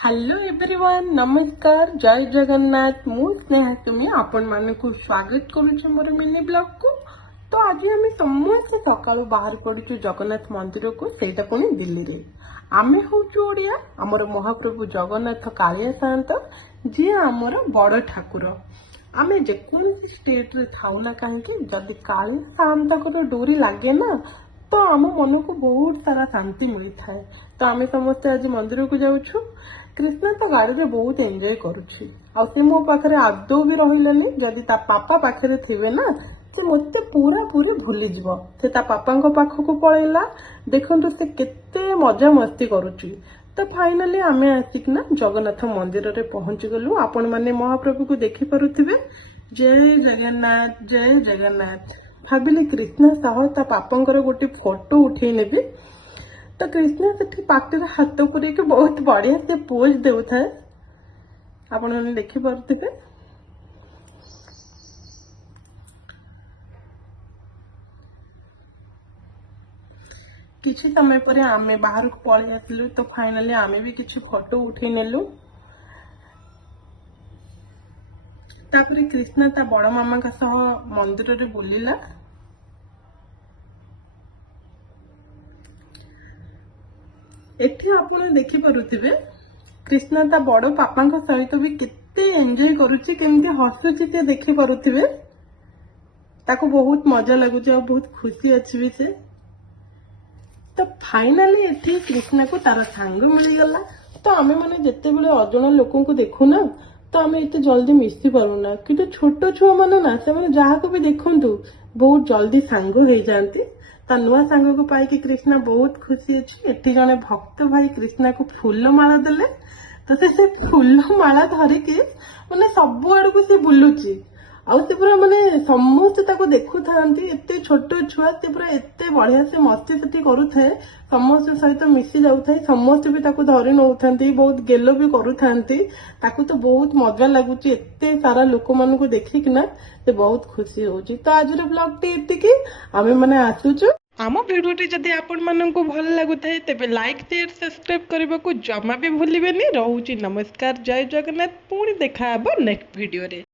Hello everyone, नमस्कार, जय जगन्नाथ। मु स्नेहा तुमी आपण मानकु स्वागत करूछु मोर मिनी ब्लॉग को। तो आज आम समस्त सकाळु बाहर पड़ुछु जगन्नाथ मंदिर को, सेटा पुणी दिल्ली रे। आमे होचु ओडिया, हमर महाप्रभु जगन्नाथ कालिया सान्त जी हमर बड़ ठाकुर। आमे जेकोसी स्टेट रे थाउ ना काहे जदि कालिया सान्त को डोरी लागे ना तो आम मन को बहुत सारा शांति मिलता है। तो आम समस्ते आज मंदिर को जाऊछु। कृष्णा तो गाड़ी रे बहुत एंजॉय करुछि आ से मो पाखरे आदौ भी रहिलानी। जदि ता पापा पाखरे थिबे ना से मते पूरा पूरी भूली जीवो। से ता पापा को पाख को पळेला, देखंतु से केते मजा मस्ती करुछि। तो फाइनली आमे आसिक ना जगन्नाथ मंदिर रे पहुंची गलु। आपण माने महाप्रभु को देखि पारुथिबे। जय जगन्नाथ, जय जगन्नाथ। भाविली कृष्णा सह ता पापंकर गोटे फोटो उठे नेबी। तो कृष्णा से पाटिर हाथ पुरे के बहुत बढ़िया से पोज देउथाए, आपण माने देखि पारुथिबे। किछि समय पर आमे बाहर को पळे आथिलु। तो फाइनली आमे भी किछि फोटो उठे नेलु। तापरे कृष्णा ता बड़ मामा का सह मंदिर रे बुलिला। एठी आपण देखि पारुथिबे कृष्णा ता बड़ पापा सहित भी केते एंजॉय करुछि, केमती हसुछि ते देखि पारुथिबे। ताको बहुत मजा लागुछि और बहुत खुशी अछि भी से। तो फाइनली एठी कृष्णा को तार सांग मिली गला। तो आमे माने जत्ते बेले अजण लोकन को देखु ना तो आमे इते जल्दी मिसी पारुना, किंतु छोट छुआ माने ना से माने जहा को भी देखंतु बहुत जल्दी सांग हो जांती। ता नुआ सांग को पाई कि कृष्णा बहुत खुशी अछि। एठी जने भक्त भाई कृष्णा को फूल माला देले। तो से फूल माला धरि के माने सब आड़ को से बुलुची आउ से पूरा माने समस्त ताको देखु थांती। एते छोट छुआ से पूरा एते बढ़िया से मस्ती सती करू थाए, समस्त सहित मिसी जाउ थाए। समस्त भी ताको धरि नउ थांती, बहुत गेलो भी करू थांती। ताको तो बहुत मजा लागुची एते सारा लोक मन को देखि कि ना से बहुत खुशी होची। तो आज रो ब्लॉग टी एतिकी आमे माने आसुचु। आम भिडियोटी जदि आपण मानकु भल लागुथाए तेबे लाइक शेयर सब्सक्राइब करबा को जमा भी भूलिबेनी। रहूची नमस्कार, जय जगन्नाथ। पुणी देखा हबो नेक्स्ट वीडियो रे।